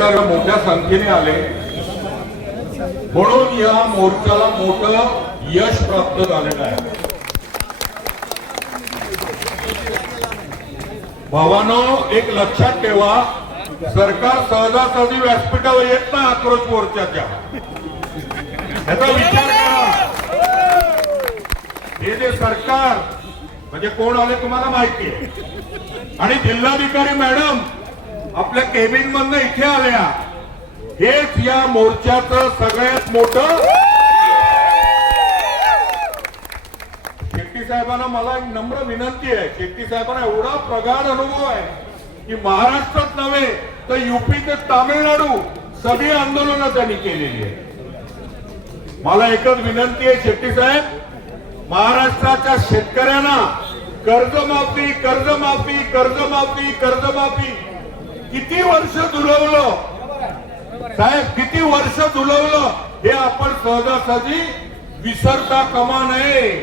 मोठ्या संख्येने आले म्हणून या मोर्चाला मोठं यश प्राप्त झालेलं आहे। भावानो, एक लक्षात ठेवा, सरकार सहजासहजी व्यासपीठावर येत नाही आक्रोश मोर्चाच्या, याचा विचार करा। हे जे सरकार म्हणजे कोण आले तुम्हाला माहिती आहे, आणि जिल्हाधिकारी मॅडम आपल्या केबिन मधनं इथे आल्या, हेच या मोर्चाचं सगळ्यात मोठं। शेट्टी साहेबांना मला एक नम्र विनंती आहे, शेट्टी साहेबांना एवढा प्रगाढ अनुभव आहे की महाराष्ट्रात नव्हे तर यूपी ते तामिळनाडू सगळी आंदोलनं त्यांनी केलेली आहे। मला एकच विनंती आहे शेट्टी साहेब, महाराष्ट्राच्या शेतकऱ्यांना कर्जमाफी कर्जमाफी कर्जमाफी कर्जमाफी किती वर्ष झुलवलं साहेब, किती वर्ष झुलवलं हे आपण सहजासहजी विसरता कामा नये।